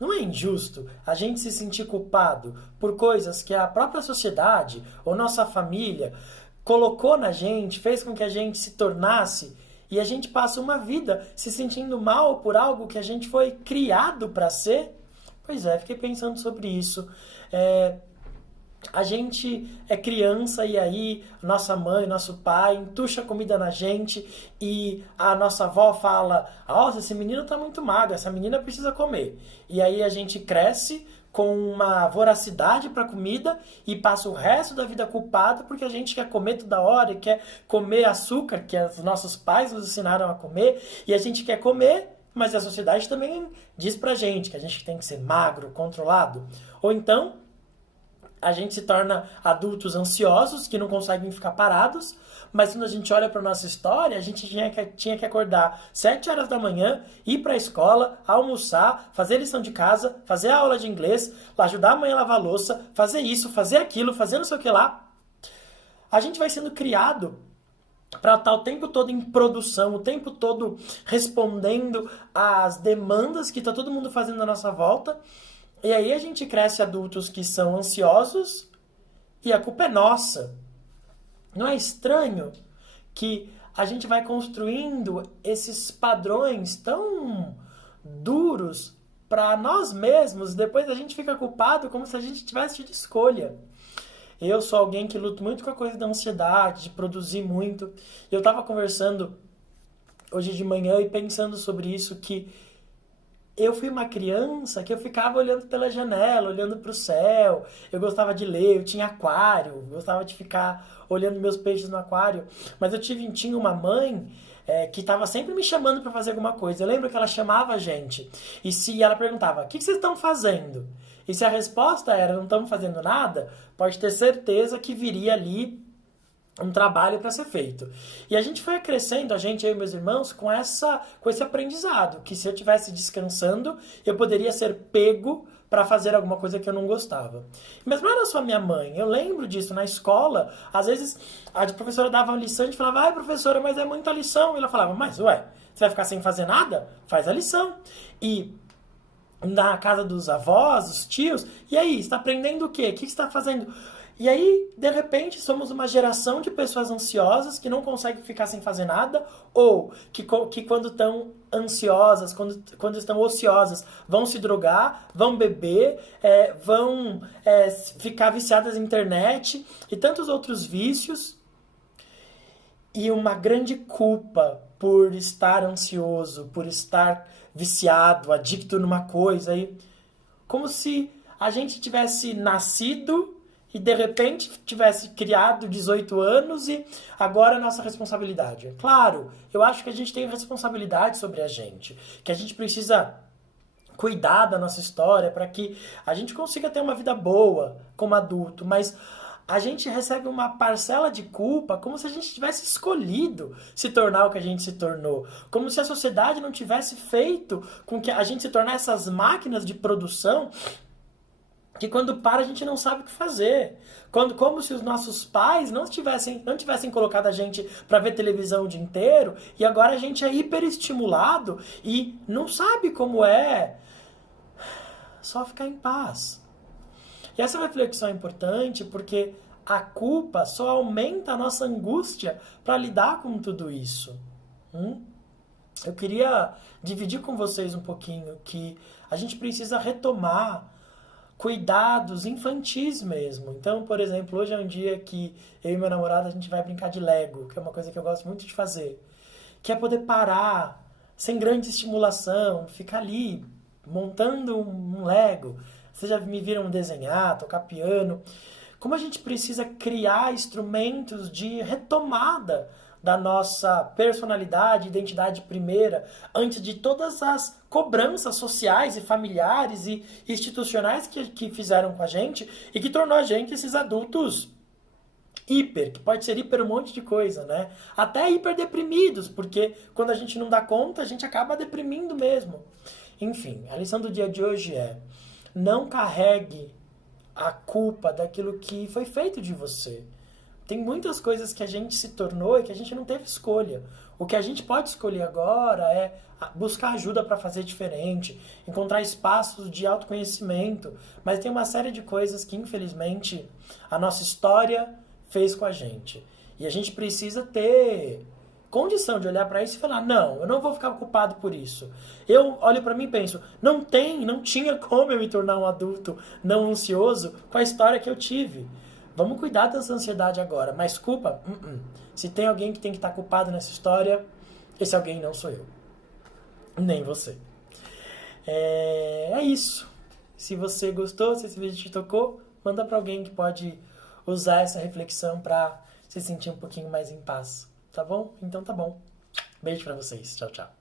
Não é injusto a gente se sentir culpado por coisas que a própria sociedade ou nossa família colocou na gente, fez com que a gente se tornasse, e a gente passa uma vida se sentindo mal por algo que a gente foi criado para ser? Pois é, fiquei pensando sobre isso. A gente é criança e aí nossa mãe, nosso pai entuxa comida na gente e a nossa avó fala: nossa, esse menino tá muito magro, essa menina precisa comer. E aí a gente cresce com uma voracidade para comida e passa o resto da vida culpado porque a gente quer comer toda hora e quer comer açúcar que os nossos pais nos ensinaram a comer e a gente quer comer, mas a sociedade também diz pra gente que a gente tem que ser magro, controlado. Ou então a gente se torna adultos ansiosos que não conseguem ficar parados, mas quando a gente olha para nossa história, a gente tinha que acordar 7 horas da manhã, ir para a escola, almoçar, fazer lição de casa, fazer a aula de inglês, ajudar a mãe a lavar a louça, fazer isso, fazer aquilo, fazer não sei o que lá. A gente vai sendo criado para estar o tempo todo em produção, o tempo todo respondendo às demandas que está todo mundo fazendo na nossa volta. E aí a gente cresce adultos que são ansiosos e a culpa é nossa. Não é estranho que a gente vai construindo esses padrões tão duros para nós mesmos, depois a gente fica culpado como se a gente tivesse tido escolha. Eu sou alguém que luto muito com a coisa da ansiedade, de produzir muito. Eu estava conversando hoje de manhã e pensando sobre isso, que eu fui uma criança que eu ficava olhando pela janela, olhando para o céu. Eu gostava de ler, eu tinha aquário, eu gostava de ficar olhando meus peixes no aquário. Mas eu tinha uma mãe que estava sempre me chamando para fazer alguma coisa. Eu lembro que ela chamava a gente e se ela perguntava: o que vocês estão fazendo? E se a resposta era: não estamos fazendo nada, pode ter certeza que viria ali um trabalho para ser feito. E a gente foi crescendo, eu e meus irmãos, com esse aprendizado, que se eu estivesse descansando, eu poderia ser pego para fazer alguma coisa que eu não gostava. Mas não era só minha mãe, eu lembro disso na escola. Às vezes a professora dava uma lição e a gente falava: ai, professora, mas é muita lição. E ela falava: mas ué, você vai ficar sem fazer nada? Faz a lição. E na casa dos avós, os tios, e aí, você está aprendendo o quê? O que você está fazendo? E aí, de repente, somos uma geração de pessoas ansiosas que não conseguem ficar sem fazer nada, ou que quando estão ansiosas, quando estão ociosas, vão se drogar, vão beber, vão ficar viciadas na internet e tantos outros vícios. E uma grande culpa por estar ansioso, por estar viciado, adicto numa coisa. Como se a gente tivesse nascido e de repente tivesse criado 18 anos e agora é nossa responsabilidade. Claro, eu acho que a gente tem responsabilidade sobre a gente, que a gente precisa cuidar da nossa história para que a gente consiga ter uma vida boa como adulto, mas a gente recebe uma parcela de culpa como se a gente tivesse escolhido se tornar o que a gente se tornou. Como se a sociedade não tivesse feito com que a gente se tornasse essas máquinas de produção que quando para a gente não sabe o que fazer. Como se os nossos pais não tivessem colocado a gente para ver televisão o dia inteiro e agora a gente é hiperestimulado e não sabe como é só ficar em paz. E essa reflexão é importante porque a culpa só aumenta a nossa angústia para lidar com tudo isso. Eu queria dividir com vocês um pouquinho que a gente precisa retomar cuidados infantis mesmo. Então, por exemplo, hoje é um dia que eu e meu namorado a gente vai brincar de Lego, que é uma coisa que eu gosto muito de fazer. Que é poder parar, sem grande estimulação, ficar ali montando um Lego. Vocês já me viram desenhar, tocar piano. Como a gente precisa criar instrumentos de retomada da nossa personalidade, identidade primeira, antes de todas as cobranças sociais e familiares e institucionais que fizeram com a gente e que tornou a gente esses adultos hiper, que pode ser hiper um monte de coisa, né? Até hiper deprimidos, porque quando a gente não dá conta, a gente acaba deprimindo mesmo. Enfim, a lição do dia de hoje é: não carregue a culpa daquilo que foi feito de você. Tem muitas coisas que a gente se tornou e que a gente não teve escolha. O que a gente pode escolher agora é buscar ajuda para fazer diferente, encontrar espaços de autoconhecimento, mas tem uma série de coisas que, infelizmente, a nossa história fez com a gente. E a gente precisa ter condição de olhar para isso e falar, não, eu não vou ficar culpado por isso. Eu olho para mim e penso, não tinha como eu me tornar um adulto não ansioso com a história que eu tive. Vamos cuidar dessa ansiedade agora, mas culpa? Se tem alguém que tem que estar culpado nessa história, esse alguém não sou eu. Nem você. É isso. Se você gostou, se esse vídeo te tocou, manda para alguém que pode usar essa reflexão para se sentir um pouquinho mais em paz. Tá bom? Então tá bom. Beijo pra vocês. Tchau, tchau.